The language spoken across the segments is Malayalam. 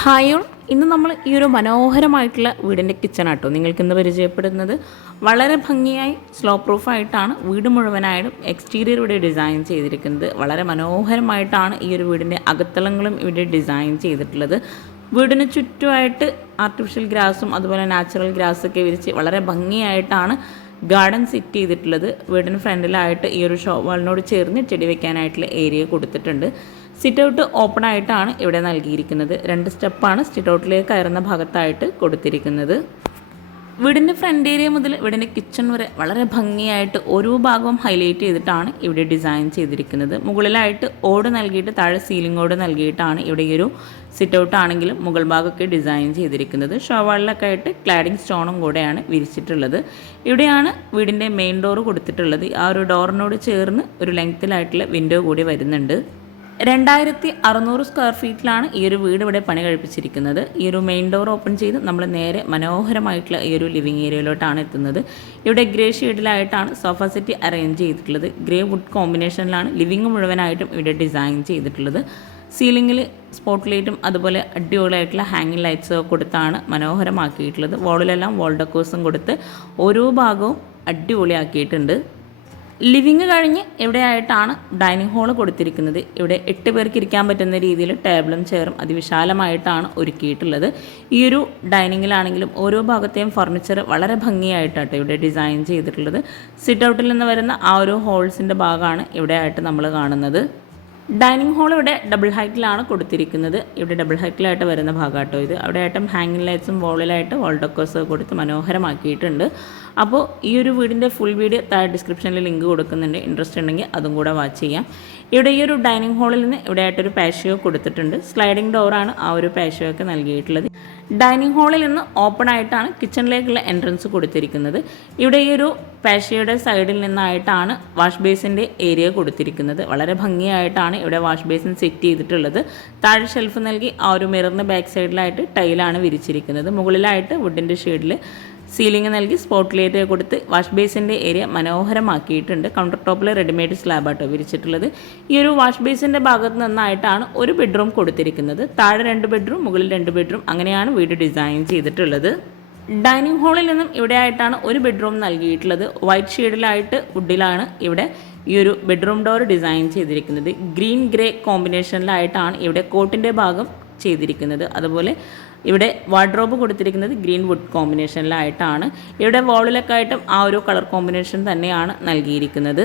Hi all. ഇന്ന് നമ്മൾ ഈ ഒരു മനോഹരമായിട്ടുള്ള വീടിന്റെ കിച്ചൺ ആട്ടോ നിങ്ങൾക്ക് ഇന്ന് പരിചയപ്പെടുന്നത് വളരെ ഭംഗിയായി സ്ലോ പ്രൂഫായിട്ടാണ് വീട് മുഴുവനായിട്ടും എക്സ്റ്റീരിയർ ഇവിടെ ഡിസൈൻ ചെയ്തിരിക്കുന്നത്. വളരെ മനോഹരമായിട്ടാണ് ഈ ഒരു വീടിന്റെ അകത്തളങ്ങളും ഇവിടെ ഡിസൈൻ ചെയ്തിട്ടുള്ളത്. വീടിന് ചുറ്റുമായിട്ട് ആർട്ടിഫിഷ്യൽ ഗ്രാസും അതുപോലെ നാച്ചുറൽ ഗ്രാസൊക്കെ വിരിച്ച് വളരെ ഭംഗിയായിട്ടാണ് ഗാർഡൻ സിറ്റ് ചെയ്തിട്ടുള്ളത് വീടിന് ഫ്രണ്ടിലായിട്ട് ഈ ഒരു ഷോ വാളിനോട് ചേർന്ന് ചെടി വെക്കാനായിട്ടുള്ള ഏരിയ കൊടുത്തിട്ടുണ്ട്. സിറ്റ് ഔട്ട് ഓപ്പൺ ആയിട്ടാണ് ഇവിടെ നൽകിയിരിക്കുന്നത്. രണ്ട് സ്റ്റെപ്പാണ് സിറ്റ് ഔട്ടിലേക്ക് കയറുന്ന ഭാഗത്തായിട്ട് കൊടുത്തിരിക്കുന്നത്. വീടിന്റെ ഫ്രണ്ട് ഏരിയ മുതൽ വീടിന്റെ കിച്ചൺ വരെ വളരെ ഭംഗിയായിട്ട് ഓരോ ഭാഗവും ഹൈലൈറ്റ് ചെയ്തിട്ടാണ് ഇവിടെ ഡിസൈൻ ചെയ്തിരിക്കുന്നത്. മുകളിലായിട്ട് ഓട് നൽകിയിട്ട് താഴെ സീലിംഗ് ഓട് നൽകിയിട്ടാണ് ഇവിടെ ഈ ഒരു സിറ്റ് ഔട്ട് ആണെങ്കിലും മുകൾ ഭാഗമൊക്കെ ഡിസൈൻ ചെയ്തിരിക്കുന്നത്. ഷോവാളിലൊക്കെ ആയിട്ട് ക്ലാഡിംഗ് സ്റ്റോണും കൂടെയാണ് വിരിച്ചിട്ടുള്ളത്. ഇവിടെയാണ് വീടിന്റെ മെയിൻ ഡോർ കൊടുത്തിട്ടുള്ളത്. ആ ഒരു ഡോറിനോട് ചേർന്ന് ഒരു ലെങ്ത്തിലായിട്ടുള്ള വിൻഡോ കൂടി വരുന്നുണ്ട്. രണ്ടായിരത്തി അറുന്നൂറ് സ്ക്വയർ ഫീറ്റിലാണ് ഈ ഒരു വീട് ഇവിടെ പണി കഴിപ്പിച്ചിരിക്കുന്നത്. ഈ ഒരു മെയിൻ ഡോർ ഓപ്പൺ ചെയ്ത് നമ്മൾ നേരെ മനോഹരമായിട്ടുള്ള ഈ ഒരു ലിവിങ് ഏരിയയിലോട്ടാണ് എത്തുന്നത്. ഇവിടെ ഗ്രേ ഷെയ്ഡിലായിട്ടാണ് സോഫ സെറ്റ് അറേഞ്ച് ചെയ്തിട്ടുള്ളത്. ഗ്രേ വുഡ് കോമ്പിനേഷനിലാണ് ലിവിങ് മുഴുവനായിട്ടും ഇവിടെ ഡിസൈൻ ചെയ്തിട്ടുള്ളത്. സീലിംഗിൽ സ്പോട്ട് ലൈറ്റും അതുപോലെ അടിപൊളിയായിട്ടുള്ള ഹാങ്ങിങ് ലൈറ്റ്സും കൊടുത്താണ് മനോഹരമാക്കിയിട്ടുള്ളത്. വോളിലെല്ലാം വോൾ ഡെക്കോഴ്സും കൊടുത്ത് ഓരോ ഭാഗവും അടിപൊളിയാക്കിയിട്ടുണ്ട്. ലിവിങ് കഴിഞ്ഞ് ഇവിടെയായിട്ടാണ് ഡൈനിങ് ഹാൾ കൊടുത്തിരിക്കുന്നത്? ഇവിടെ എട്ട് പേർക്ക് ഇരിക്കാൻ പറ്റുന്ന രീതിയിൽ ടേബിളും ചെയറും അതിവിശാലമായിട്ടാണ് ഒരുക്കിയിട്ടുള്ളത്. ഈ ഒരു ഡൈനിങ്ങിലാണെങ്കിലും ഓരോ ഭാഗത്തെയും ഫർണിച്ചർ വളരെ ഭംഗിയായിട്ടാണ് ഇവിടെ ഡിസൈൻ ചെയ്തിട്ടുള്ളത്. സിറ്റ് ഔട്ടിൽ നിന്ന് വരുന്ന ആ ഒരു ഹോൾസിന്റെ ഭാഗമാണ് ഇവിടെയായിട്ട് നമ്മൾ കാണുന്നത്. ഡൈനിങ് ഹോൾ ഇവിടെ ഡബിൾ ഹൈറ്റിലാണ് കൊടുത്തിരിക്കുന്നത്. ഇവിടെ ഡബിൾ ഹൈറ്റിലായിട്ട് വരുന്ന ഭാഗമാട്ടോ ഇത്. അവിടെ ആയിട്ടും ഹാങ്ങിങ് ലൈറ്റ്സും വോളിലായിട്ട് വോൾ ഡെക്കേഴ്സ് കൊടുത്ത് മനോഹരമാക്കിയിട്ടുണ്ട്. അപ്പോൾ ഈ ഒരു വീടിന്റെ ഫുൾ വീഡിയോ താഴെ ഡിസ്ക്രിപ്ഷനിൽ ലിങ്ക് കൊടുക്കുന്നുണ്ട്. ഇൻട്രസ്റ്റ് ഉണ്ടെങ്കിൽ അതും കൂടെ വാച്ച് ചെയ്യാം. ഇവിടെ ഈ ഒരു ഡൈനിങ് ഹാളിൽ നിന്ന് ഇവിടെ ആയിട്ടൊരു പാഷ്യോ കൊടുത്തിട്ടുണ്ട്. സ്ലൈഡിംഗ് ഡോറാണ് ആ ഒരു പാഷ്യോ ഒക്കെ നൽകിയിട്ടുള്ളത്. ഡൈനിങ് ഹാളിൽ നിന്ന് ഓപ്പൺ ആയിട്ടാണ് കിച്ചണിലേക്കുള്ള എൻട്രൻസ് കൊടുത്തിരിക്കുന്നത്. ഇവിടെ ഈ ഒരു പാഷ്യയുടെ സൈഡിൽ നിന്നായിട്ടാണ് വാഷ് ബേസിന്റെ ഏരിയ കൊടുത്തിരിക്കുന്നത്. വളരെ ഭംഗിയായിട്ടാണ് ഇവിടെ വാഷ് ബേസിൻ സെറ്റ് ചെയ്തിട്ടുള്ളത്. താഴെ ഷെൽഫ് നൽകി ആ ഒരു മിററിന് ബാക്ക് സൈഡിലായിട്ട് ടൈലാണ് വിരിച്ചിരിക്കുന്നത്. മുകളിലായിട്ട് വുഡിന്റെ ഷെയ്ഡിൽ സീലിംഗ് നൽകി സ്പോട്ട് ലൈറ്റ് കൊടുത്ത് വാഷ് ബേസിന്റെ ഏരിയ മനോഹരമാക്കിയിട്ടുണ്ട്. കൗണ്ടർ ടോപ്പിൽ റെഡിമെയ്ഡ് സ്ലാബാട്ടോ വിരിച്ചിട്ടുള്ളത്. ഈ ഒരു വാഷ് ബേസിന്റെ ഭാഗത്ത് നിന്നായിട്ടാണ് ഒരു ബെഡ്റൂം കൊടുത്തിരിക്കുന്നത്. താഴെ രണ്ട് ബെഡ്റൂം മുകളിൽ രണ്ട് ബെഡ്റൂം അങ്ങനെയാണ് വീട് ഡിസൈൻ ചെയ്തിട്ടുള്ളത്. ഡൈനിങ് ഹാളിൽ നിന്നും ഇവിടെ ആയിട്ടാണ് ഒരു ബെഡ്റൂം നൽകിയിട്ടുള്ളത്. വൈറ്റ് ഷെയ്ഡിലായിട്ട് വുഡിലാണ് ഇവിടെ ഈ ഒരു ബെഡ്റൂം ഡോർ ഡിസൈൻ ചെയ്തിരിക്കുന്നത്. ഗ്രീൻ ഗ്രേ കോമ്പിനേഷനിലായിട്ടാണ് ഇവിടെ കോട്ടിന്റെ ഭാഗം ചെയ്തിരിക്കുന്നത്. അതുപോലെ ഇവിടെ വാർഡ്രോബ് കൊടുത്തിരിക്കുന്നത് ഗ്രീൻ വുഡ് കോമ്പിനേഷനിലായിട്ടാണ് ഇവിടെ വോളിലൊക്കെ ആയിട്ടും ആ ഒരു കളർ കോമ്പിനേഷൻ തന്നെയാണ് നൽകിയിരിക്കുന്നത്.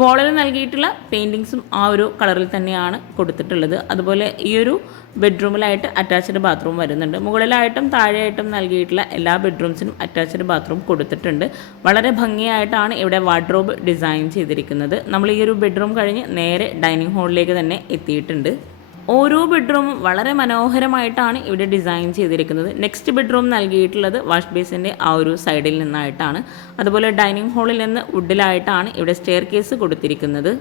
വോളിൽ നൽകിയിട്ടുള്ള പെയിന്റിങ്സും ആ ഒരു കളറിൽ തന്നെയാണ് കൊടുത്തിട്ടുള്ളത്. അതുപോലെ ഈ ഒരു ബെഡ്റൂമിലായിട്ട് അറ്റാച്ച്ഡ് ബാത്റൂം വരുന്നുണ്ട്. മുകളിലായിട്ടും താഴെയായിട്ടും നൽകിയിട്ടുള്ള എല്ലാ ബെഡ്റൂംസിനും അറ്റാച്ച്ഡ് ബാത്റൂം കൊടുത്തിട്ടുണ്ട്. വളരെ ഭംഗിയായിട്ടാണ് ഇവിടെ വാർഡ്രോബ് ഡിസൈൻ ചെയ്തിരിക്കുന്നത്. നമ്മൾ ഈ ഒരു ബെഡ്റൂം കഴിഞ്ഞ് നേരെ ഡൈനിങ് ഹാളിലേക്ക് തന്നെ എത്തിയിട്ടുണ്ട്. ഓരോ ബെഡ്റൂമും വളരെ മനോഹരമായിട്ടാണ് ഇവിടെ ഡിസൈൻ ചെയ്തിരിക്കുന്നത്. നെക്സ്റ്റ് ബെഡ്റൂം നൽകിയിട്ടുള്ളത് വാഷ് ബേസിന്റെ ആ ഒരു സൈഡിൽ നിന്നായിട്ടാണ്. അതുപോലെ ഡൈനിങ് ഹാളിൽ നിന്ന് വുഡിലായിട്ടാണ് ഇവിടെ സ്റ്റെയർ കേസ് കൊടുത്തിരിക്കുന്നത്.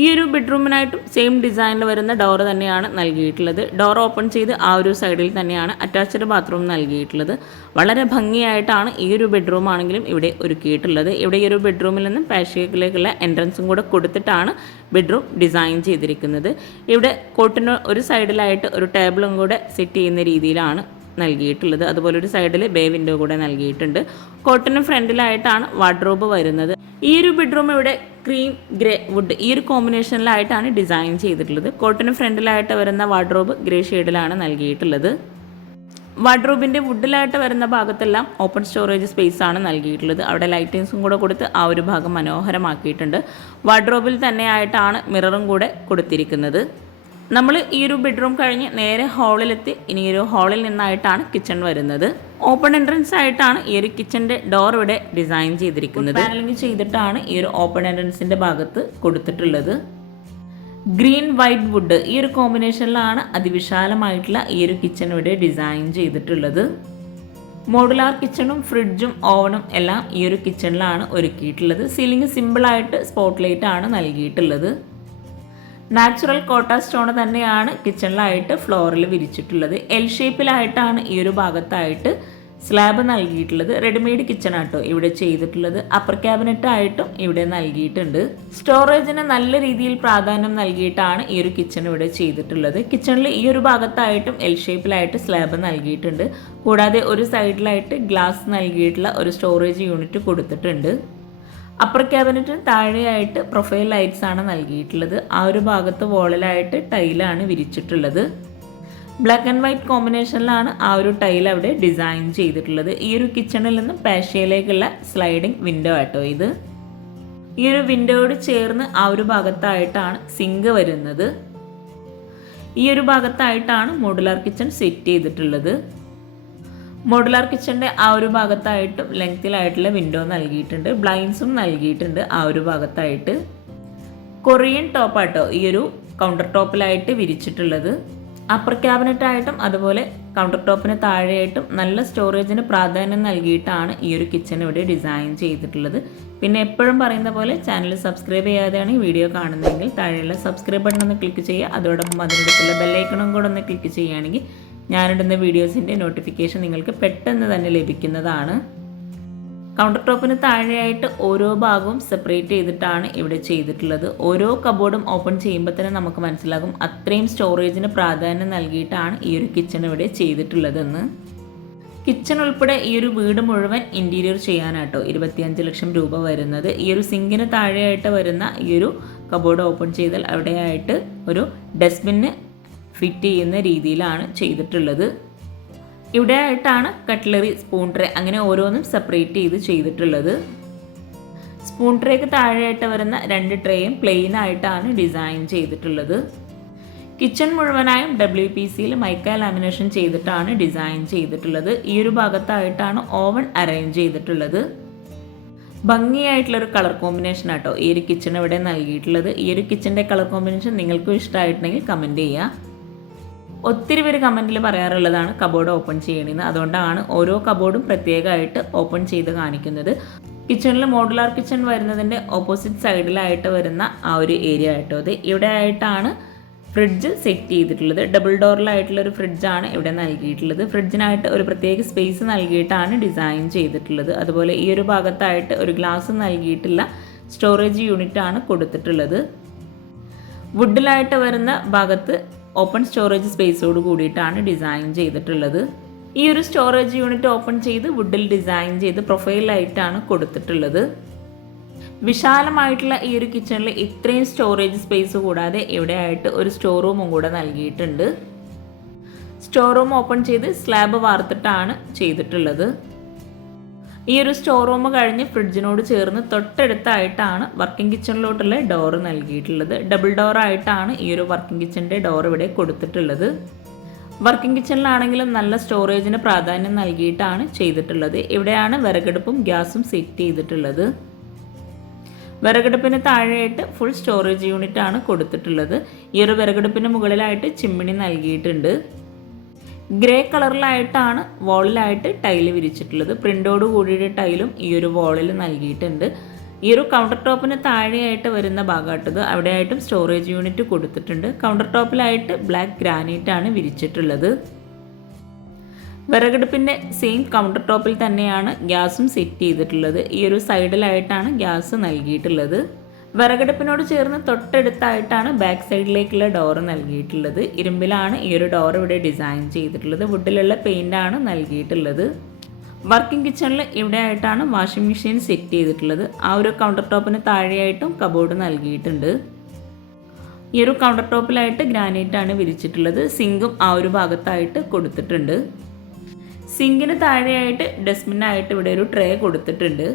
ഈ ഒരു ബെഡ്റൂമിനായിട്ടും സെയിം ഡിസൈനിൽ വരുന്ന ഡോർ തന്നെയാണ് നൽകിയിട്ടുള്ളത്. ഡോർ ഓപ്പൺ ചെയ്ത് ആ ഒരു സൈഡിൽ തന്നെയാണ് അറ്റാച്ച്ഡ് ബാത്റൂം നൽകിയിട്ടുള്ളത്. വളരെ ഭംഗിയായിട്ടാണ് ഈ ഒരു ബെഡ്റൂം ആണെങ്കിലും ഇവിടെ ഒരുക്കിയിട്ടുള്ളത്. ഇവിടെ ഈ ഒരു ബെഡ്റൂമിൽ നിന്നും പാഷ്യക്കിലേക്കുള്ള എൻട്രൻസും കൂടെ കൊടുത്തിട്ടാണ് ബെഡ്റൂം ഡിസൈൻ ചെയ്തിരിക്കുന്നത്. ഇവിടെ കോട്ടിന് ഒരു സൈഡിലായിട്ട് ഒരു ടേബിളും കൂടെ സെറ്റ് ചെയ്യുന്ന രീതിയിലാണ് നൽകിയിട്ടുള്ളത്. അതുപോലെ ഒരു സൈഡിൽ ബേ വിൻഡോ കൂടെ നൽകിയിട്ടുണ്ട്. കോട്ടന് ഫ്രണ്ടിലായിട്ടാണ് വാർഡ്രോബ് വരുന്നത്. ഈ ഒരു ബെഡ്റൂം ഇവിടെ ക്രീം ഗ്രേ വുഡ് ഈ ഒരു കോമ്പിനേഷനിലായിട്ടാണ് ഡിസൈൻ ചെയ്തിട്ടുള്ളത്. കോട്ടന് ഫ്രണ്ടിലായിട്ട് വരുന്ന വാർഡ്രോബ് ഗ്രേ ഷെയ്ഡിലാണ് നൽകിയിട്ടുള്ളത്. വാർഡ്രോബിന്റെ വുഡിലായിട്ട് വരുന്ന ഭാഗത്തെല്ലാം ഓപ്പൺ സ്റ്റോറേജ് സ്പേസ് ആണ് നൽകിയിട്ടുള്ളത്. അവിടെ ലൈറ്റിങ്സും കൂടെ കൊടുത്ത് ആ ഒരു ഭാഗം മനോഹരമാക്കിയിട്ടുണ്ട്. വാർഡ്രോബിൽ തന്നെയായിട്ടാണ് മിററും കൂടെ കൊടുത്തിരിക്കുന്നത്. നമ്മൾ ഈ ഒരു ബെഡ്റൂം കഴിഞ്ഞ് നേരെ ഹാളിലെത്തി ഇനി ഒരു ഹാളിൽ നിന്നായിട്ടാണ് കിച്ചൺ വരുന്നത്. ഓപ്പൺ എൻട്രൻസ് ആയിട്ടാണ് ഈ ഒരു കിച്ചന്റെ ഡോർ ഇവിടെ ഡിസൈൻ ചെയ്തിരിക്കുന്നത്. പാനലിംഗ് ചെയ്തിട്ടാണ് ഈ ഒരു ഓപ്പൺ എൻട്രൻസിന്റെ ഭാഗത്ത് കൊടുത്തിട്ടുള്ളത്. ഗ്രീൻ വൈറ്റ് വുഡ് ഈ ഒരു കോമ്പിനേഷനിലാണ് അതിവിശാലമായിട്ടുള്ള ഈ ഒരു കിച്ചൺ ഇവിടെ ഡിസൈൻ ചെയ്തിട്ടുള്ളത്. മോഡുലാർ കിച്ചണും ഫ്രിഡ്ജും ഓവനും എല്ലാം ഈ ഒരു കിച്ചണിലാണ് ഒരുക്കിയിട്ടുള്ളത്. സീലിംഗ് സിമ്പിളായിട്ട് സ്പോട്ട് ലൈറ്റ് ആണ് നൽകിയിട്ടുള്ളത്. നാച്ചുറൽ കോട്ട സ്റ്റോൺ തന്നെയാണ് കിച്ചണിലായിട്ട് ഫ്ലോറിൽ വിരിച്ചിട്ടുള്ളത്. എൽ ഷേപ്പിലായിട്ടാണ് ഈ ഒരു ഭാഗത്തായിട്ട് സ്ലാബ് നൽകിയിട്ടുള്ളത്. റെഡിമെയ്ഡ് കിച്ചൺ ആട്ടോ ഇവിടെ ചെയ്തിട്ടുള്ളത്. അപ്പർ ക്യാബിനറ്റ് ആയിട്ടും ഇവിടെ നൽകിയിട്ടുണ്ട്. സ്റ്റോറേജിന് നല്ല രീതിയിൽ പ്രാധാന്യം നൽകിയിട്ടാണ് ഈ ഒരു കിച്ചൺ ഇവിടെ ചെയ്തിട്ടുള്ളത്. കിച്ചണിൽ ഈ ഒരു ഭാഗത്തായിട്ടും എൽ ഷേപ്പിലായിട്ട് സ്ലാബ് നൽകിയിട്ടുണ്ട്. കൂടാതെ ഒരു സൈഡിലായിട്ട് ഗ്ലാസ് നൽകിയിട്ടുള്ള ഒരു സ്റ്റോറേജ് യൂണിറ്റ് കൊടുത്തിട്ടുണ്ട്. അപ്പർ ക്യാബിനറ്റിന് താഴെയായിട്ട് പ്രൊഫൈൽ ലൈറ്റ്സ് ആണ് നൽകിയിട്ടുള്ളത്. ആ ഒരു ഭാഗത്ത് വോളിലായിട്ട് ടൈലാണ് വിരിച്ചിട്ടുള്ളത്. ബ്ലാക്ക് ആൻഡ് വൈറ്റ് കോമ്പിനേഷനിലാണ് ആ ഒരു ടൈൽ അവിടെ ഡിസൈൻ ചെയ്തിട്ടുള്ളത്. ഈ ഒരു കിച്ചണിൽ നിന്ന് പാഷ്യയിലേക്കുള്ള സ്ലൈഡിംഗ് വിൻഡോ ആട്ടോ ഇത്. ഈ ഒരു വിൻഡോയോട് ചേർന്ന് ആ ഒരു ഭാഗത്തായിട്ടാണ് സിങ്ക് വരുന്നത്. ഈ ഒരു ഭാഗത്തായിട്ടാണ് മോഡുലാർ കിച്ചൺ സെറ്റ് ചെയ്തിട്ടുള്ളത്. മോഡുലാർ കിച്ചന്റെ ആ ഒരു ഭാഗത്തായിട്ടും ലെങ്തിലായിട്ടുള്ള വിൻഡോ നൽകിയിട്ടുണ്ട്. ബ്ലൈൻസും നൽകിയിട്ടുണ്ട് ആ ഒരു ഭാഗത്തായിട്ട്. കൊറിയൻ ടോപ്പാട്ടോ ഈ ഒരു കൗണ്ടർ ടോപ്പിലായിട്ട് വിരിച്ചിട്ടുള്ളത്. അപ്പർ ക്യാബിനറ്റായിട്ടും അതുപോലെ കൗണ്ടർ ടോപ്പിന് താഴെയായിട്ടും നല്ല സ്റ്റോറേജിന് പ്രാധാന്യം നൽകിയിട്ടാണ് ഈ ഒരു കിച്ചൺ ഇവിടെ ഡിസൈൻ ചെയ്തിട്ടുള്ളത്. പിന്നെ എപ്പോഴും പറയുന്ന പോലെ ചാനൽ സബ്സ്ക്രൈബ് ചെയ്യാതെയാണ് ഈ വീഡിയോ കാണുന്നതെങ്കിൽ താഴെയുള്ള സബ്സ്ക്രൈബ് ബട്ടൺ ഒന്ന് ക്ലിക്ക് ചെയ്യുക. അതോടൊപ്പം അതിനടുത്തുള്ള ബെല്ലൈക്കണും കൂടെ ഒന്ന് ക്ലിക്ക് ചെയ്യുകയാണെങ്കിൽ ഞാനിടുന്ന വീഡിയോസിന്റെ നോട്ടിഫിക്കേഷൻ നിങ്ങൾക്ക് പെട്ടെന്ന് തന്നെ ലഭിക്കുന്നതാണ്. കൗണ്ടർ ടോപ്പിന് താഴെയായിട്ട് ഓരോ ഭാഗവും സെപ്പറേറ്റ് ചെയ്തിട്ടാണ് ഇവിടെ ചെയ്തിട്ടുള്ളത്. ഓരോ കബോർഡും ഓപ്പൺ ചെയ്യുമ്പോൾ തന്നെ നമുക്ക് മനസ്സിലാകും അത്രയും സ്റ്റോറേജിന് പ്രാധാന്യം നൽകിയിട്ടാണ് ഈ ഒരു കിച്ചൺ ഇവിടെ ചെയ്തിട്ടുള്ളതെന്ന്. കിച്ചൺ ഉൾപ്പെടെ ഈ ഒരു വീട് മുഴുവൻ ഇന്റീരിയർ ചെയ്യാനാട്ടോ. ഇരുപത്തിയഞ്ച് ലക്ഷം രൂപ വരുന്നത്. ഈ ഒരു സിങ്കിന് താഴെയായിട്ട് വരുന്ന ഈ ഒരു കബോർഡ് ഓപ്പൺ ചെയ്താൽ അവിടെയായിട്ട് ഒരു ഡസ്റ്റ്ബിന്ന് ഫിറ്റ് ചെയ്യുന്ന രീതിയിലാണ് ചെയ്തിട്ടുള്ളത്. ഇവിടെ ആയിട്ടാണ് കട്ട്ലറി സ്പൂൺ ട്രേ അങ്ങനെ ഓരോന്നും സെപ്പറേറ്റ് ചെയ്ത് ചെയ്തിട്ടുള്ളത്. സ്പൂൺ ട്രേക്ക് താഴെയായിട്ട് വരുന്ന രണ്ട് ട്രേയും പ്ലെയിൻ ആയിട്ടാണ് ഡിസൈൻ ചെയ്തിട്ടുള്ളത്. കിച്ചൺ മുഴുവനായും ഡബ്ല്യു പി സിയിൽ മൈക്ക ലാമിനേഷൻ ചെയ്തിട്ടാണ് ഡിസൈൻ ചെയ്തിട്ടുള്ളത്. ഈ ഒരു ഭാഗത്തായിട്ടാണ് ഓവൻ അറേഞ്ച് ചെയ്തിട്ടുള്ളത്. ഭംഗിയായിട്ടുള്ളൊരു കളർ കോമ്പിനേഷൻ ആട്ടോ ഈ ഒരു കിച്ചൺ ഇവിടെ നൽകിയിട്ടുള്ളത്. ഈ ഒരു കിച്ചന്റെ കളർ കോമ്പിനേഷൻ നിങ്ങൾക്കും ഇഷ്ടമായിട്ടുണ്ടെങ്കിൽ കമന്റ് ചെയ്യുക. ഒത്തിരി പേര് കമന്റിൽ പറയാറുള്ളതാണ് കബോർഡ് ഓപ്പൺ ചെയ്യണമെന്ന് അതുകൊണ്ടാണ് ഓരോ കബോർഡും പ്രത്യേകമായിട്ട് ഓപ്പൺ ചെയ്ത് കാണിക്കുന്നത്. കിച്ചണിൽ മോഡുലാർ കിച്ചൺ വരുന്നതിന്റെ ഓപ്പോസിറ്റ് സൈഡിലായിട്ട് വരുന്ന ആ ഒരു ഏരിയ ആയിട്ടോ അത് ഇവിടെ ആയിട്ടാണ് ഫ്രിഡ്ജ് സെറ്റ് ചെയ്തിട്ടുള്ളത്. ഡബിൾ ഡോറിലായിട്ടുള്ള ഒരു ഫ്രിഡ്ജാണ് ഇവിടെ നൽകിയിട്ടുള്ളത്. ഫ്രിഡ്ജിനായിട്ട് ഒരു പ്രത്യേക സ്പേസ് നൽകിയിട്ടാണ് ഡിസൈൻ ചെയ്തിട്ടുള്ളത്. അതുപോലെ ഈ ഒരു ഭാഗത്തായിട്ട് ഒരു ഗ്ലാസ് നൽകിയിട്ടുള്ള സ്റ്റോറേജ് യൂണിറ്റ് ആണ് കൊടുത്തിട്ടുള്ളത്. വുഡിലായിട്ട് വരുന്ന ഭാഗത്ത് ഓപ്പൺ സ്റ്റോറേജ് സ്പേസോട് കൂടിയിട്ടാണ് ഡിസൈൻ ചെയ്തിട്ടുള്ളത്. ഈ ഒരു സ്റ്റോറേജ് യൂണിറ്റ് ഓപ്പൺ ചെയ്ത് വുഡിൽ ഡിസൈൻ ചെയ്ത് പ്രൊഫൈലായിട്ടാണ് കൊടുത്തിട്ടുള്ളത്. വിശാലമായിട്ടുള്ള ഈ ഒരു കിച്ചണിൽ ഇത്രയും സ്റ്റോറേജ് സ്പേസ് കൂടാതെ ഇവിടെയായിട്ട് ഒരു സ്റ്റോർ റൂമും കൂടെ നൽകിയിട്ടുണ്ട്. സ്റ്റോർ റൂം ഓപ്പൺ ചെയ്ത് സ്ലാബ് വാർത്തിട്ടാണ് ചെയ്തിട്ടുള്ളത്. ഈ ഒരു സ്റ്റോർ റൂം കഴിഞ്ഞ് ഫ്രിഡ്ജിനോട് ചേർന്ന് തൊട്ടടുത്തായിട്ടാണ് വർക്കിംഗ് കിച്ചണിലോട്ടുള്ള ഡോർ നൽകിയിട്ടുള്ളത്. ഡബിൾ ഡോർ ആയിട്ടാണ് ഈ ഒരു വർക്കിംഗ് കിച്ചന്റെ ഡോർ ഇവിടെ കൊടുത്തിട്ടുള്ളത്. വർക്കിംഗ് കിച്ചണിലാണെങ്കിലും നല്ല സ്റ്റോറേജിന് പ്രാധാന്യം നൽകിയിട്ടാണ് ചെയ്തിട്ടുള്ളത്. ഇവിടെയാണ് വിറകടുപ്പും ഗ്യാസും സെറ്റ് ചെയ്തിട്ടുള്ളത്. വിറകടുപ്പിന് താഴെയായിട്ട് ഫുൾ സ്റ്റോറേജ് യൂണിറ്റ് ആണ് കൊടുത്തിട്ടുള്ളത്. ഈ ഒരു വിറകടുപ്പിന് മുകളിലായിട്ട് ചിമ്മിണി നൽകിയിട്ടുണ്ട്. Grey കളറിലായിട്ടാണ് വോളിലായിട്ട് tile വിരിച്ചിട്ടുള്ളത്. പ്രിന്റോട് കൂടിയിട്ട് ടൈലും ഈ ഒരു വോളിൽ നൽകിയിട്ടുണ്ട്. ഈ ഒരു കൗണ്ടർ ടോപ്പിന് താഴെയായിട്ട് വരുന്ന ഭാഗമായിട്ടത് അവിടെയായിട്ടും സ്റ്റോറേജ് യൂണിറ്റ് കൊടുത്തിട്ടുണ്ട്. കൗണ്ടർ ടോപ്പിലായിട്ട് ബ്ലാക്ക് ഗ്രാനൈറ്റ് ആണ് വിരിച്ചിട്ടുള്ളത്. വിറകടുപ്പിന്റെ സെയിം കൗണ്ടർ ടോപ്പിൽ തന്നെയാണ് ഗ്യാസും സെറ്റ് ചെയ്തിട്ടുള്ളത്. ഈ ഒരു സൈഡിലായിട്ടാണ് ഗ്യാസ് നൽകിയിട്ടുള്ളത്. വിറകടുപ്പിനോട് ചേർന്ന് തൊട്ടടുത്തായിട്ടാണ് ബാക്ക് സൈഡിലേക്കുള്ള ഡോർ നൽകിയിട്ടുള്ളത്. ഇരുമ്പിലാണ് ഈ ഒരു ഡോർ ഇവിടെ ഡിസൈൻ ചെയ്തിട്ടുള്ളത്. വുഡിലുള്ള പെയിന്റാണ് നൽകിയിട്ടുള്ളത്. വർക്കിംഗ് കിച്ചണിൽ ഇവിടെ ആയിട്ടാണ് വാഷിംഗ് മെഷീൻ സെറ്റ് ചെയ്തിട്ടുള്ളത്. ആ ഒരു കൗണ്ടർ ടോപ്പിന് താഴെയായിട്ടും കബോർഡ് നൽകിയിട്ടുണ്ട്. ഈ ഒരു കൗണ്ടർ ടോപ്പിലായിട്ട് ഗ്രാനൈറ്റ് ആണ് വിരിച്ചിട്ടുള്ളത്. സിങ്കും ആ ഒരു ഭാഗത്തായിട്ട് കൊടുത്തിട്ടുണ്ട്. സിങ്കിന് താഴെയായിട്ട് ഡസ്റ്റ്ബിനായിട്ട് ഇവിടെ ഒരു ട്രേ കൊടുത്തിട്ടുണ്ട്.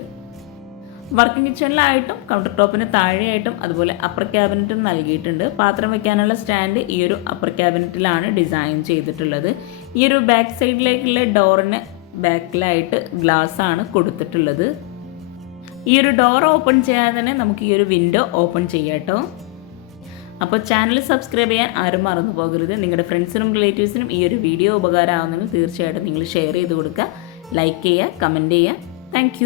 വർക്കിംഗ് കിച്ചണിലായിട്ടും കൗണ്ടർ ടോപ്പിന് താഴെയായിട്ടും അതുപോലെ അപ്പർ ക്യാബിനറ്റും നൽകിയിട്ടുണ്ട്. പാത്രം വയ്ക്കാനുള്ള സ്റ്റാൻഡ് ഈ ഒരു അപ്പർ ക്യാബിനറ്റിലാണ് ഡിസൈൻ ചെയ്തിട്ടുള്ളത്. ഈ ഒരു ബാക്ക് സൈഡിലേക്കുള്ള ഡോറിന് ബാക്കിലായിട്ട് ഗ്ലാസ് ആണ് കൊടുത്തിട്ടുള്ളത്. ഈ ഒരു ഡോർ ഓപ്പൺ ചെയ്യാതെ തന്നെ നമുക്ക് ഈ ഒരു വിൻഡോ ഓപ്പൺ ചെയ്യാട്ടോ അപ്പോൾ ചാനൽ സബ്സ്ക്രൈബ് ചെയ്യാൻ ആരും മറന്നു പോകരുത്. നിങ്ങളുടെ ഫ്രണ്ട്സിനും റിലേറ്റീവ്സിനും ഈ ഒരു വീഡിയോ ഉപകാരമാകുന്നെങ്കിൽ തീർച്ചയായിട്ടും നിങ്ങൾ ഷെയർ ചെയ്ത് കൊടുക്കുക. ലൈക്ക് ചെയ്യുക കമന്റ് ചെയ്യുക. താങ്ക്